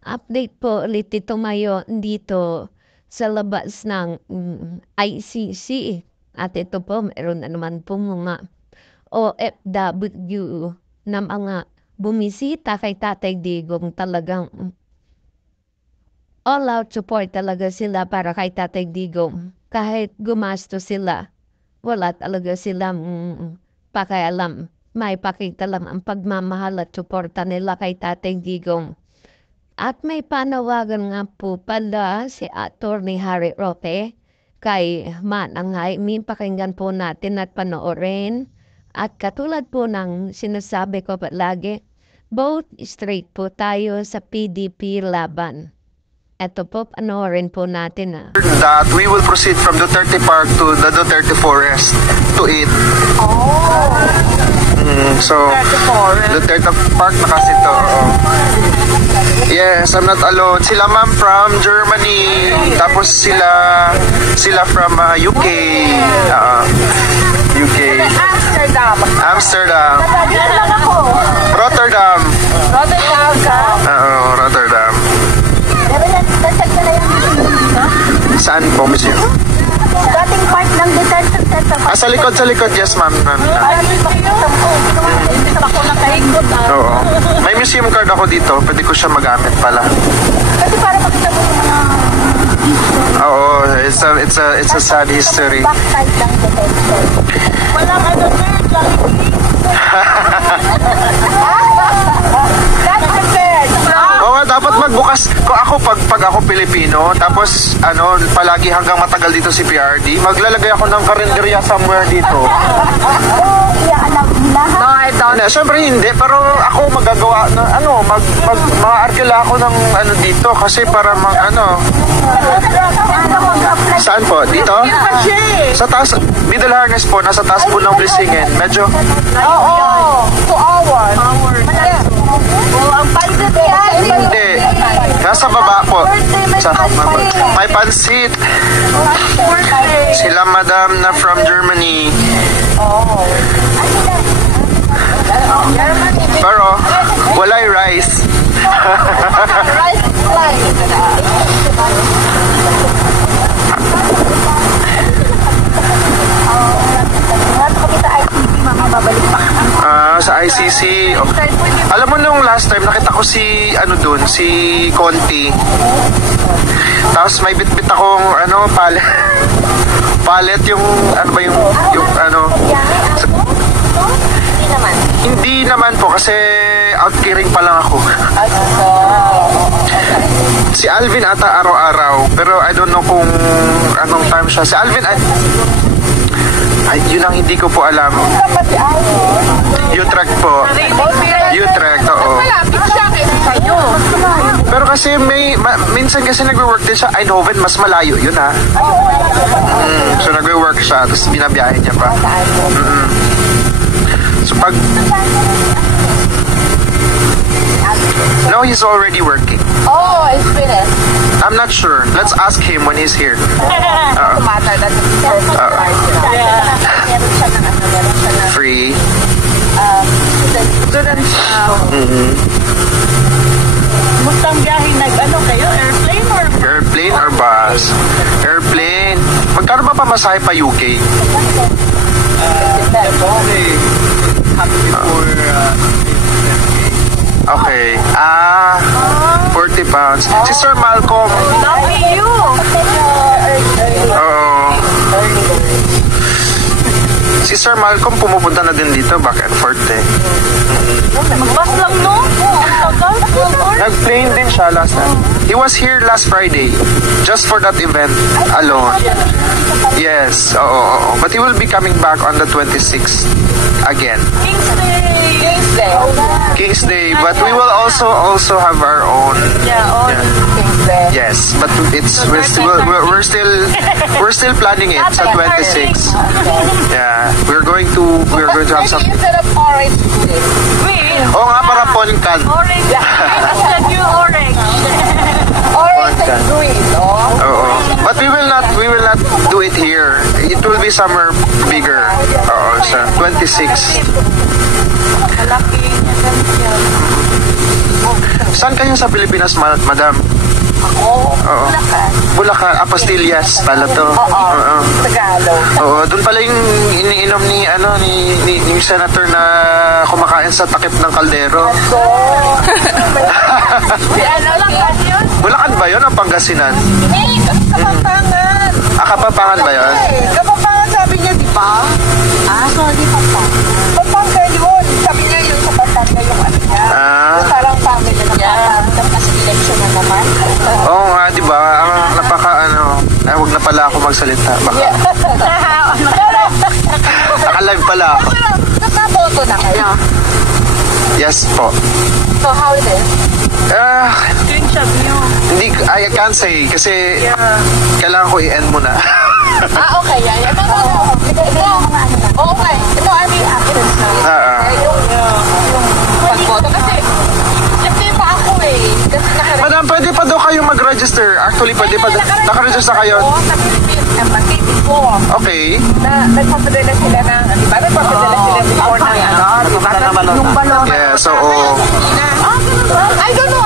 Update po ulit Tito Mayo dito sa labas ng ICC. At ito po, meron na naman po mga OFW na mga bumisita kay Tatay Digong. Talagang all out support talaga sila para kay Tatay Digong. Kahit gumasto sila, wala talaga silang pakialam. May pakita lang ang pagmamahal at suporta nila kay Tatay Digong. At may panawagan nga po pala si Attorney Harry Roque kay Manang Jaime. Pakinggan po natin at panoorin. At katulad po ng sinasabi ko palagi, both straight po tayo sa PDP laban. Ito po, panoorin po natin. That we will proceed from Duterte Park to the Duterte Forest to eat. So, Duterte Park na kasi to. Yes, I'm not alone. Sila ma'am from Germany. Tapos sila from UK. UK. Amsterdam. Rotterdam. Rotterdam. Saan po, monsieur? Dating part ng detention center. Sa likod, yes ma'am. Oo. May museum card ako dito. Pwede ko siya magamit pala. Kasi para makita mo yung mga... Oo, it's a sad history. Backside ng detention. Walang ano sir, that's prepared. Oo, dapat magbukas. Pag ako Pilipino, tapos palagi hanggang matagal dito si PRD, maglalagay ako ng karinderya somewhere dito. Iaalam nila ha? No, I don't. Siyempre hindi, pero ako magagawa na mag-argila ako ng dito kasi para Saan po? Dito? Sa taas, middle harness po, nasa taas po ng Blisingen. Medyo... Oo, 2 hours. Ang pansit yan. Hindi. Nasa baba po. May pansit. Sila madam na from Germany. Pero, walay rice. Rice sa ICC. Alam mo nung last time nakita ko si si Conti. Tapos may bitbit akong palet yung Hindi naman po kasi outkiring pa lang ako. Si Alvin ata araw-araw, pero I don't know kung anong time siya. Si Alvin yun ang hindi ko po alam. Utrecht po. Utrecht, oo. Pero kasi minsan kasi nagwe-work din siya Eindhoven, mas malayo yun ha. So nagwe-work siya, tapos binabiyahe niya pa. So pag... No, he's already working. Oh, it's finished. I'm not sure. Let's ask him when he's here. Free. Mustang biyahe kayo? Airplane or bus? Airplane. Magkano ba pamasahe pa UK? Okay. 40 pounds. Si Sir Malcolm. Lucky you! Oo. Si Sir Malcolm pumupunta na din dito back and forth eh. Magbas lang no? Nag-plane din siya last time. He was here last Friday just for that event alone. Yes, oo. But he will be coming back on the 26th again. King's Day, but we will also have our own. Yes, but we're still planning it sa 26. Yeah, we're going to have some. Instead of orange Oo nga, para Poncan. Orange. That's new orange. Orange and green, Oo. But we will not do it here. It will be somewhere bigger. Oo, sa 26. Malaking yan. Saan kayo sa Pilipinas, madam? Ako, Oo. Bulacan. Bulacan, Pastillas pala to. Oo. Tagalog. Oo, doon pala yung iniinom ni senator na kumakain sa takip ng kaldero. So, ano lang yun? Bulacan ba yun ang Pangasinan? Kapampangan. Kapampangan ba yun? Kapampangan sabi niya, di ba? So di Pampanga. Pampanga yun. Sabi niya yung sa Pampanga yung ano niya. Yung parang family na naman. Kasi election na naman. Oo nga, di ba? Ang huwag na pala ako magsalita. Baka. Naka-live pala ako. Nakaboto na kayo. Yes po. So how it is? Doing job niyo. Hindi, I can't say kasi kailangan ko i-end muna. Okay. Yeah. Okay. Ito, I mean, actions na. Yung pagboto. Kasi, hindi pa ako eh. Kasi Madam, pwede pa daw kayo mag-register. Actually, pwede pa. Naka-register kayo? Sa Philippines Embassy before. Okay. Nagpapadala sila ng, di ba? Nagpapadala sila before ng ano. Di ba? Yung balon. Yeah, so, I don't know.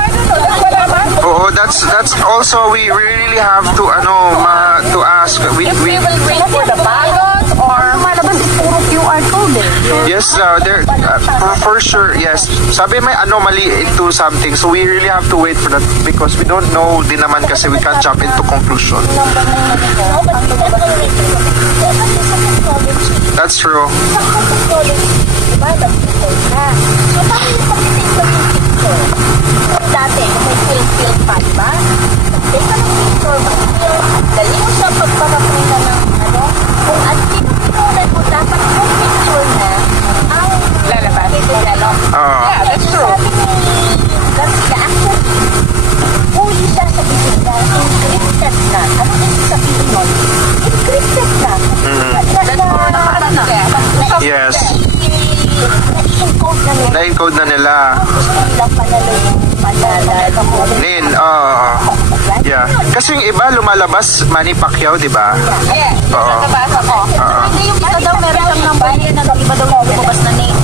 oo, that's also, we really have to, to ask. We If we will wait for the ballot or malabas is puro QR code eh. yes, there, for sure, yes. Sabi may anomaly into something, so we really have to wait for that because we don't know din naman kasi we can't jump into conclusion. That's true. Dati, may field pa, diba? Take ka ng picture, dali mo siya pagpapakita ng kung at pinupunan mo dapat yung picture na ang lalabas. Yeah, that's true. Garcia, actually, huli siya sa bibigyan, encrypted na. Ano yung sabihin nun? Encrypted na. Yes. Na-encode na nila. Na-encode na nila. Gusto nilang Nin, yeah. Kasi yung iba lumalabas Manny Pacquiao, di ba? Yes, Oo. nabasa ko. Hindi yung isa daw meron siyang number niya na iba daw lumabas na name.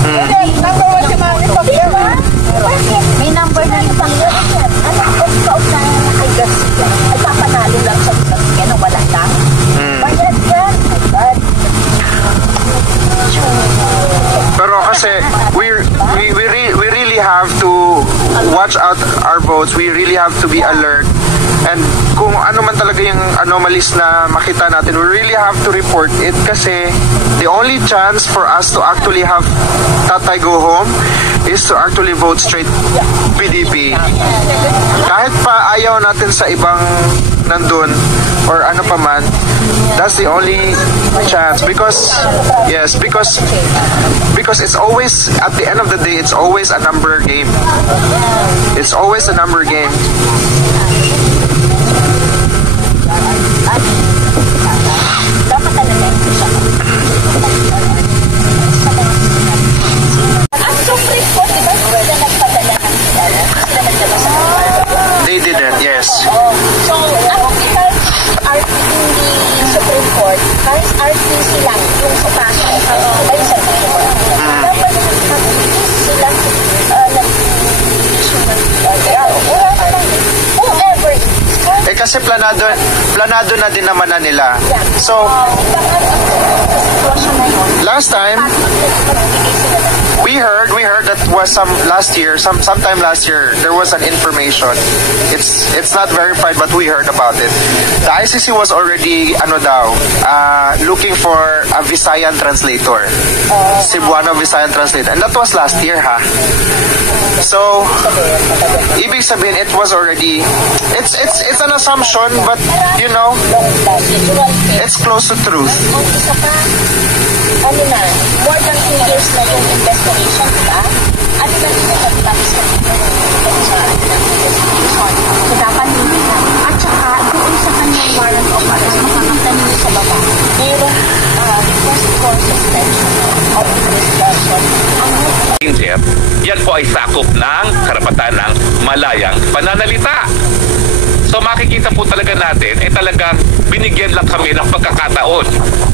Number one si Manny Pacquiao. May number na rin pang yan. Ano kung kausahan na kay Garcia, ay papanalo lang siya sa Garcia na wala lang. Bayad yan. Pero kasi we really have to watch out our votes. We really have to be alert. And kung ano man talaga yung anomalies na makita natin, we really have to report it kasi the only chance for us to actually have Tatay go home is to actually vote straight PDP. Kahit pa ayaw natin sa ibang nandun or ano pa man, that's the only chance because it's always, at the end of the day, it's always a number game. It's always a number game. Dapat talaga ang Supreme Court, diba? Sila nagpadala ng sila nagdala sa They didn't, yes. So, ang hindi Supreme Court, kahit RTC lang yung sa paso, ay sa dapat sila whoever Kasi planado na din naman na nila. So, last time, we heard that was sometime last year, there was an information. It's not verified, but we heard about it. The ICC was already, looking for a Visayan translator. Cebuano Visayan translator. And that was last year, ha? So, ibig sabihin, it was already, it's an assumption, but, it's close to truth. More than 2 years na yung investigation, diba? Ano na yung nagtapos sa investigation? So, dapat hindi na. At saka, doon sa kanyang warrant of arrest, makakita niyo sa baba. Merong request for suspension of investigation. Yan po ay sakop ng karapatan ng malayang pananalita. So makikita po talaga natin, talagang binigyan lang kami ng pagkakataon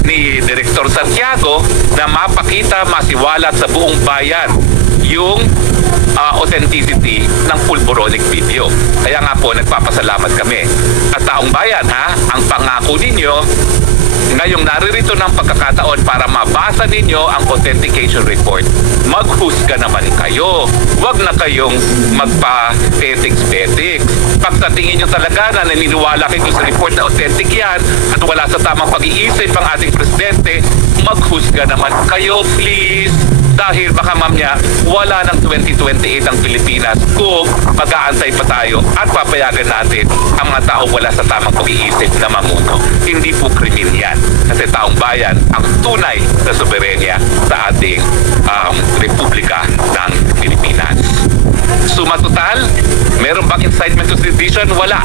ni Director Santiago na mapakita, masiwalat sa buong bayan yung authenticity ng pulboronic video. Kaya nga po, nagpapasalamat kami. At taong bayan, ang pangako ninyo, ngayong naririto ng pagkakataon para mabasa ninyo ang authentication report, maghusga naman kayo. Huwag na kayong magpa-petics-petics. Pag sa tingin nyo talaga na naniniwala kayo sa report na authentic yan at wala sa tamang pag-iisip ang ating presidente, maghusga naman kayo, please. Dahil baka mamaya wala ng 2028 ang Pilipinas kung mag-aantay pa tayo at papayagan natin ang mga tao wala sa tamang pag-iisip na mamuno. Hindi po krimen yan. Kasi taong bayan ang tunay na soberenya sa ating Republika ng Pilipinas. Suma total, meron bang incitement to sedition? Wala.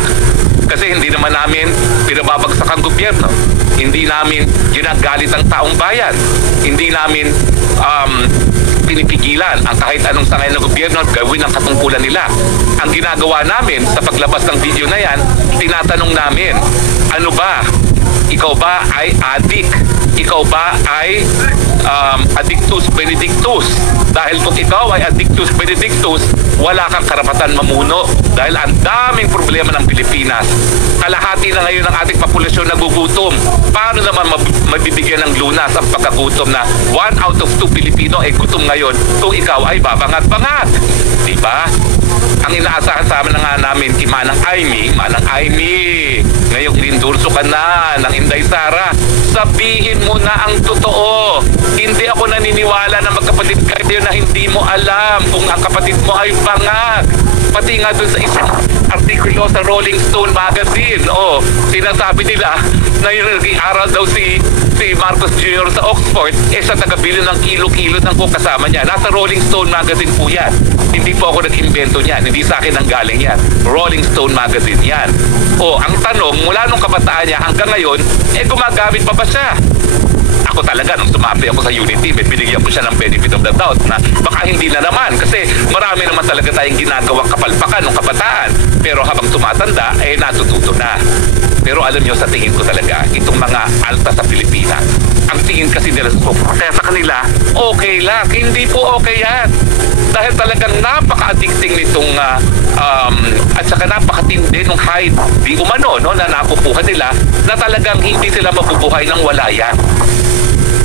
Kasi hindi naman namin pinababagsak ang gobyerno. Hindi namin ginagalit ang taong bayan. Hindi namin pinipigilan ang kahit anong sangay ng gobyerno at gawin ang katungkulan nila. Ang ginagawa namin sa paglabas ng video na yan, tinatanong namin, ano ba? Ikaw ba ay addict? Ikaw ba ay addictus benedictus? Dahil kung ikaw ay addictus benedictus, wala kang karapatan mamuno dahil ang daming problema ng Pilipinas. Kalahati na ngayon ng ating populasyon nagugutom. Paano naman mabibigyan ng lunas ang pagkagutom na 1 out of 2 Pilipino ay gutom ngayon kung ikaw ay babangat-bangat? Diba? Ang inaasahan sa amin na nga namin kay Manang Aimee, ngayong inindulso ka na ng Inday Sara, sabihin mo na ang totoo. Hindi ako naniniwala na magkapatid kayo na hindi mo alam kung ang kapatid mo ay bangag. Pati nga doon sa isang artikulo sa Rolling Stone magazine, sinasabi nila na yung nag-aaral daw si Marcos Jr. sa Oxford, sa taga-bilyon ng kilo-kilo ng kasama niya. Nasa Rolling Stone magazine po yan. Hindi po ako nag-invento niyan. Hindi sa akin ang galing yan. Rolling Stone magazine yan. Ang tanong, mula nung kabataan niya hanggang ngayon, gumagamit pa ba siya? Ako talaga, nung sumapi ako sa Unity, binigyan ko siya ng benefit of the doubt na baka hindi na naman kasi marami naman talaga tayong ginagawang kapalpakan ng kabataan. Pero habang tumatanda, natututo na. Pero alam nyo, sa tingin ko talaga, itong mga alta sa Pilipinas, ang tingin kasi nila kaya sa kanila, okay lang. Hindi po okay yan. Dahil talagang napaka-addicting nitong at saka napakatindi nung hide di umano na nakukuha nila na talagang hindi sila mabubuhay ng wala yan.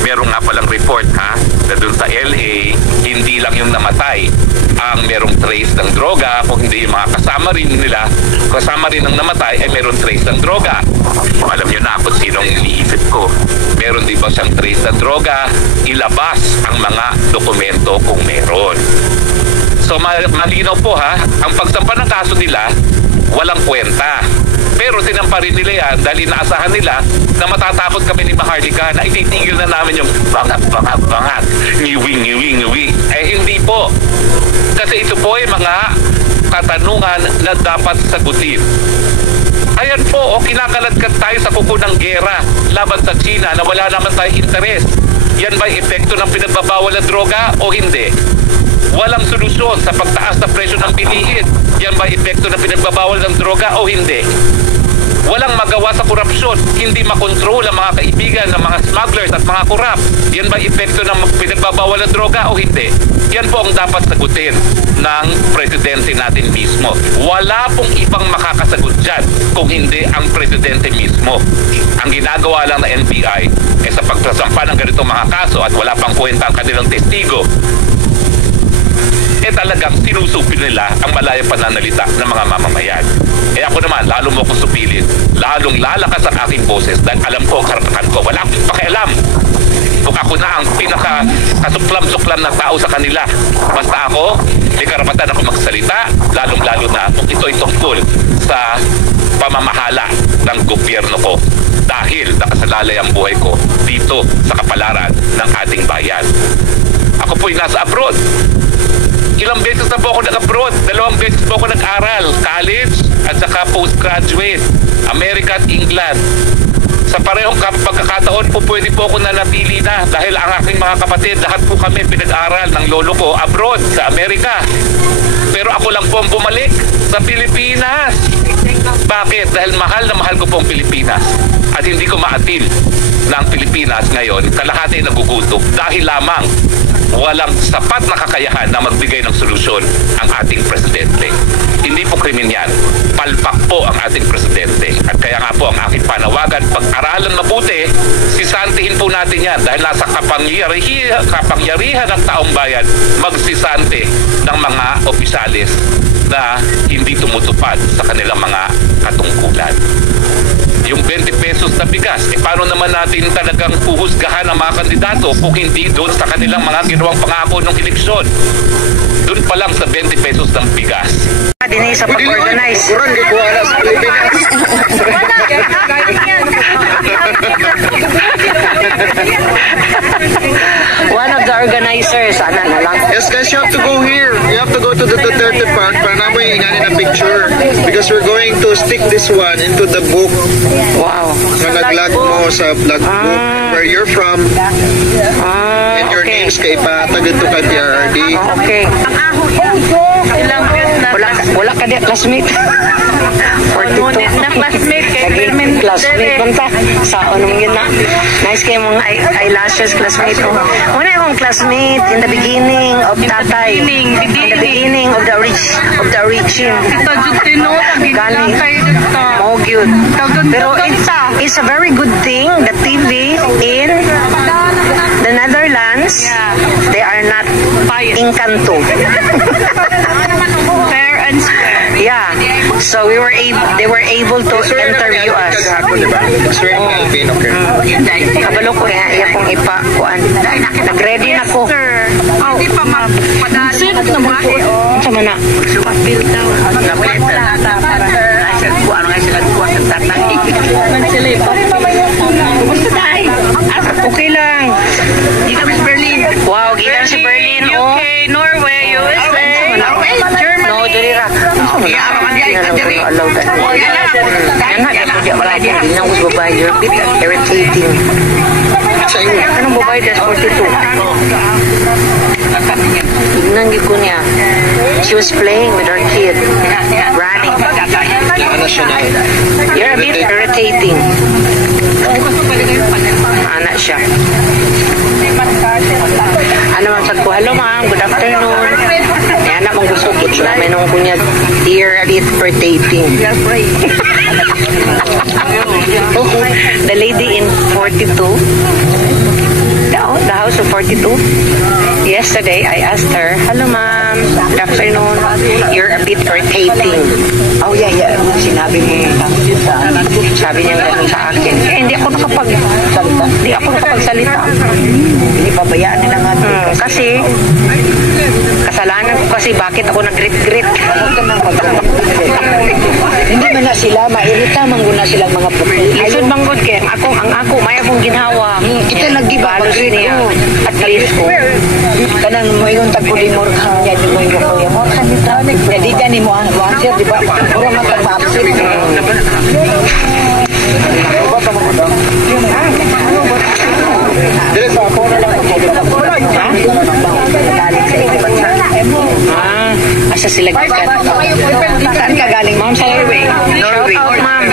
Meron nga palang report na doon sa LA, hindi lang yung namatay ang merong trace ng droga, kung hindi yung mga kasama rin ng namatay ay merong trace ng droga. Alam nyo na kung sinong iniisip ko. Meron di ba siyang trace ng droga? Ilabas ang mga dokumento kung meron. So malinaw po ang pagsampa ng kaso nila, walang kwenta. Pero sinampa rin nila yan dahil inaasahan nila na matatakot kami ni Maharlika na ititigil na namin yung bangat, ngiwi. Hindi po. Kasi ito po ay mga katanungan na dapat sagutin. Ayan po, kinakaladkad tayo sa kuko ng gera laban sa China na wala naman tayong interes. Yan ba epekto ng pinagbabawal na droga o hindi? Walang solusyon sa pagtaas na presyo ng bilihin. Yan ba epekto ng pinagbabawal ng droga o hindi? Walang magawa sa korupsyon, hindi makontrol ang mga kaibigan ng mga smugglers at mga korap. Yan ba epekto ng pinagbabawal ng droga o hindi? Yan po ang dapat sagutin ng presidente natin mismo. Wala pong ibang makakasagot dyan kung hindi ang presidente mismo. Ang ginagawa lang ng NBI sa pagsasampa ng ganitong mga kaso at wala pang kwenta ang kanilang testigo, talagang sinusupil nila ang malayang pananalita ng mga mamamayan. Ako naman, lalo mo kong supilin, lalong lalakas ang aking boses dahil alam ko ang karapatan ko. Wala akong pakialam kung ako na ang pinaka-kasuklam-suklam na tao sa kanila. Basta ako, may karapatan ako magsalita, lalong-lalo na kung ito'y tungkol sa pamamahala ng gobyerno ko. Dahil nakasalalay ang buhay ko dito sa kapalaran ng ating bayan. Ako po'y nasa abroad. Ilang beses na po ako nag-abroad. 2 beses po ako nag-aral. College at saka postgraduate. America at England. Sa parehong pagkakataon po pwede po ako nanatili na dahil ang aking mga kapatid, lahat po kami pinag-aral ng lolo ko abroad sa Amerika. Pero ako lang po ang bumalik sa Pilipinas. bakit? Dahil mahal na mahal ko po ang Pilipinas. At hindi ko maatil na ang Pilipinas ngayon, kalahati nagugutom dahil lamang walang sapat na kakayahan na magbigay ng solusyon ang ating presidente. Hindi po krimen yan. Palpak po ang ating presidente. At kaya nga po ang aking panawagan, pag-aralan mabuti, sisantihin po natin yan dahil nasa kapangyarihan ng taong bayan magsisante ng mga opisyalis na hindi tumutupad sa kanilang mga katungkulan. Yung 20 pesos na bigas, paano naman natin talagang puhusgahan ang mga kandidato kung hindi doon sa kanilang mga ginawang pangako ng eleksyon? Doon pa lang sa 20 pesos ng bigas. Dini sa pag-organize. Kurang gikuha na sa Pilipinas. One of the organizers, ana na lang. Yes guys, you have to go here. You have to go to the Duterte Park para namin ingani na picture. Because we're going to stick this one into the book Wow. na nag-log mo sa vlog book where you're from and your Okay. names kay ipatagad to kay PRRD. Okay. Wala ka di classmate. 42. Classmate man ta. Saan naman yun na. Nice kayo mga eyelashes classmate. Una yung classmate in the beginning of tatay. In the beginning of the origin. Gali. Mo gyud. Pero it's a very good thing that TV in the Netherlands, they are not Encanto. Fair and square. Yeah. So they were able to interview us. It's very Philippine, okay. Kabalo ko iya kong ipa-kuan. Nag-ready na ko. Hindi pa mapadali. Sama na. Okay lang. Wow, gikan si Berlin. UK, Norway, USA, Germany. No, dili ra. Irritating. Anong babae? That's 42. Tignan ko niya. She was playing with her kid, running. You're a bit irritating. Anak siya. Ano man sagko? Hello ma'am, good afternoon. Yan na mong gusto ko. May nung kunya, you're a bit irritating. The lady in 42. The house of 42. Yesterday, I asked her, hello ma'am, good afternoon. You're a bit irritating. Oh yeah. Sinabi mo. Sabi niya ganun sa akin. Hindi ako nakapagsalita. Hindi pabayaan nila nga. Kasi, kasalanan ko kasi bakit ako nag-grit-grit. Hindi man na sila, mairita mangguna silang mga puti. Lisod manggod kaya, ang ako, may akong ginawa. Kita nag-gibalos niya. At least ko. Kanang mo yung tagpulimor ka niya, di mo yung kuya mo. Jadi ka ni mo ang answer, di ba? Puro matag-mapsit. Asa sila gikan? Saan ka galing, ma'am? Sa Norway? Norway. Shout out, ma'am.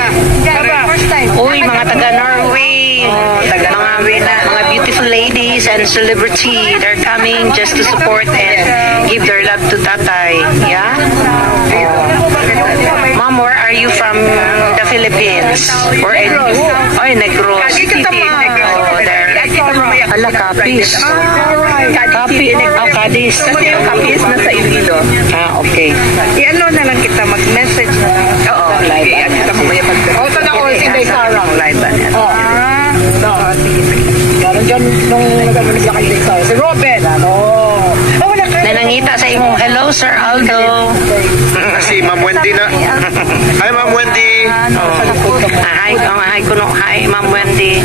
Uy, mga taga Norway. Mga beautiful ladies and celebrity. They're coming just to support and give their love to Tatay. Yeah? Ma'am, where are you from? The Philippines? Or in Negros City? Oh, there. Ala, Capiz. Capiz. Oh, Cadiz. Capiz na sa Iloilo. Ah, okay. I-ano na lang kita, mag-message na. Oo, live. Oo, sa na-all, Sinday Sarang. Live ba yan? Oo. Ganon dyan nung nag-ano sila kay Sinday Sarang. Si Robin. Nanangita sa imong, hello, Sir Aldo. Si Ma'am Wendy na. Hi, Ma'am Wendy. Hi, Ma'am Wendy.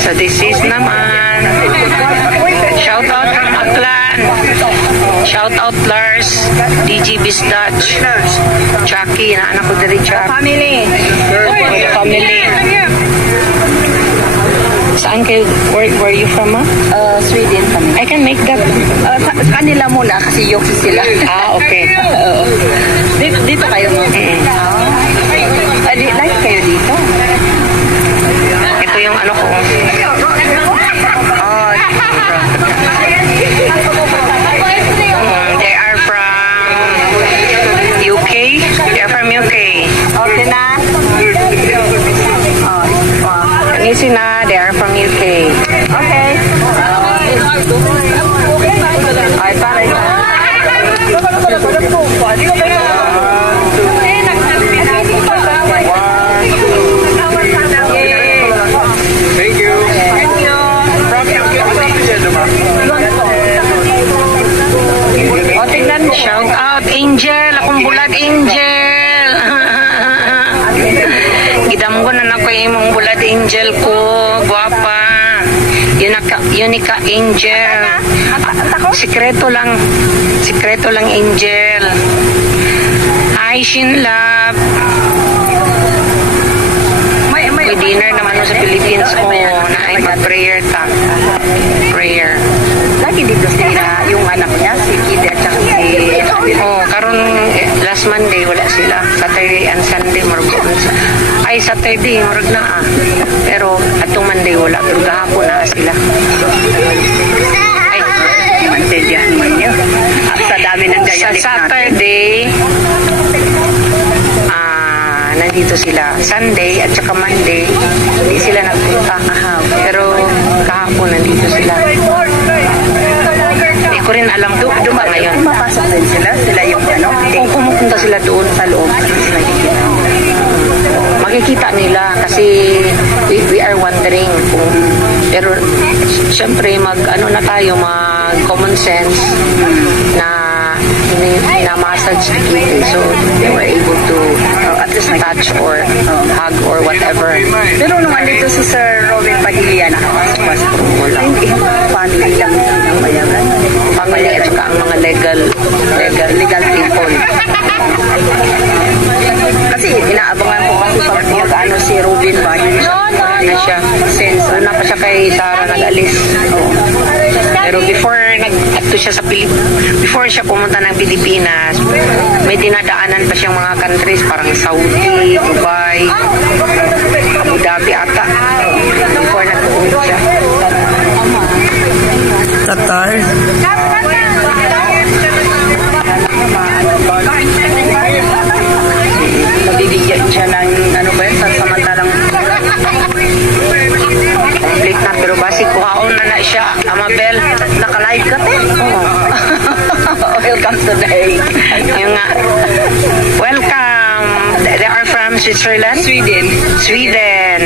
So this is naman. Shout out from Aklan. Shout out Lars, DG Bisdach, Chucky, na anak ko dali Chuck. Family. Saan kayo, where you from, ma? Sweden kami. I can make that. Kanila muna kasi yoki sila. Okay. Dito kayo mo. Like kayo dito. Ito yung ano ko. They are from UK. They are from UK. Okay na? Easy na, they are from UK. Okay. Ay, parang Thank you. O, tingnan mo. Shout out, Angel. Akong bulat, Angel. Gidamgo na na ko imong bulat, Angel ko. Guwapa. Yun ka, Angel. Sikreto lang. Sikreto lang, Angel. Hi, Shinlab. May dinner naman sa Philippines ko. Na ay mag-prayer ta. Prayer. lagi dito sila yung anak niya, si Kitty at saka si... Karon last Monday wala sila. Saturday and Sunday marag ay Saturday marag na pero atong Monday wala pero gahapon na sila. Ay Monday yan man yun. Sa dami ng sa Saturday nandito sila. Sunday at saka Monday hindi sila nagpunta. Pero kahapon nandito sila. Hindi ko rin alam ngayon. Mapasok din sila. Sila yung ano. Kung pumupunta sila doon sa loob. Makikita nila kasi we are wondering kung pero syempre mag common sense na massage ni Kitty, so they were able to at least touch or hug or whatever. Pero nung andito si Sir Robin Padilla, nakapasok-pasok wala. Family lang ang mayaman. Family at saka ang mga legal people. Kasi inaabangan ko kasi pag si Robin ba yun na siya since na pa siya kay Sarah nag-alis. Pero before nag-ato siya before siya pumunta ng Pilipinas, may dinadaanan pa siyang mga countries parang Saudi, Dubai, Abu Dhabi ata. Before nag-uwi siya. Qatar. Mabibigyan siya ng ano ba yun, samantalang complete na pero basic kuhaon na siya. Amabel, naka-live ka te? oo. Welcome today. Yung nga, welcome. They are from Switzerland? Sweden.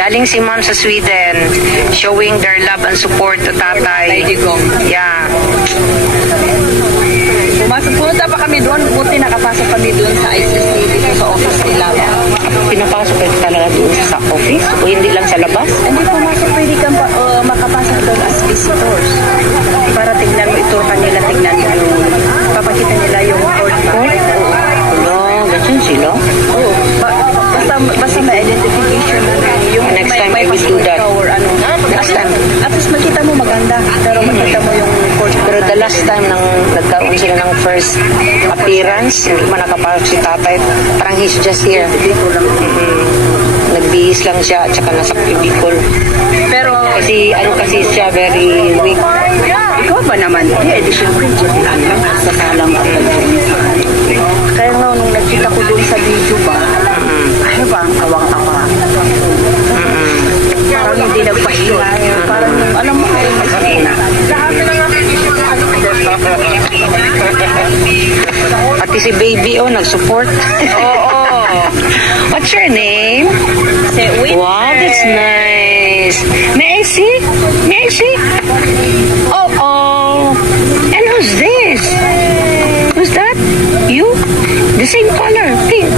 Galing si Mom sa Sweden, showing their love and support to tatay. Yeah. Pumunta pa kami doon, buti nakapasok kami doon sa ICC dito sa office nila. Pinapasok kayo talaga doon sa office o hindi lang sa labas? Hindi pumasok, pwede kang makapasok doon as visitors. Para tignan mo, ito kanila, tignan mo yung, papakita nila yung court ba? Ano, ganyan sila? Oo. Basta may identification na yung Next time I will do that. Or ano. Next time. At least makita mo maganda, pero makita mo yung court. Pero the last time nang nagkaroon sila ng first appearance, hindi man nakapasok si tatay. Parang he's just here. Dito lang. Nagbihis lang siya at saka nasa cubicle. Pero, Kasi siya very weak. ikaw ba naman? Hindi, siyempre, sa talang ako. Kaya nung nagkita ko doon sa video ba, ay ba, ang awang-awa. Parang hindi nagpahinga. Parang, alam mo, ay masina. Pati si baby, nag-support. Oo. What's your name? Wow, that's nice. May I see? May I see? Oh. And who's this? Who's that? You? The same color. Pink.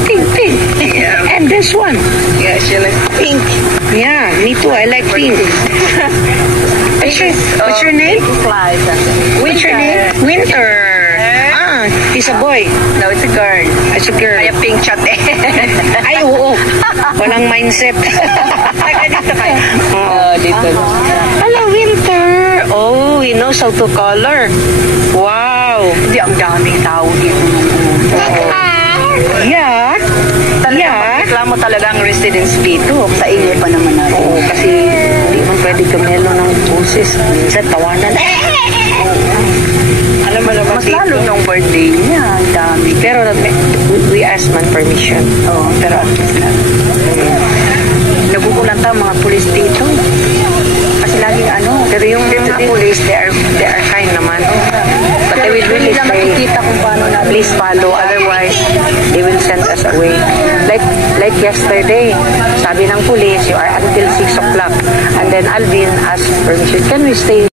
Yeah. And this one? Yeah, she likes pink. Yeah, me too. I like pink. What's your name? What's your name? Winter. He's a boy. No, it's a girl. It's a girl. Ay, pink chat eh. Ay, oo. Walang mindset. Dito kayo. Dito. Hello, Winter. Oh, he knows how to color. Wow. Hindi, ang daming tao dito. Yeah. Reklamo talaga ang residents dito. Sa inyo pa naman natin. Oo, kasi hindi man pwede kamelo ng boses. Minsan tawanan. Alam mo naman Mas lalo nung birthday niya. Ang dami. Pero we asked man permission. Oo, pero at least na. Nagugulan tayo mga pulis dito. Kasi laging Pero yung mga police, they are kind naman. But they will really lang say, nakikita kung paano na please follow, otherwise they will send us away. Like yesterday, sabi ng police, you are until 6 o'clock. And then Alvin asked permission, can we stay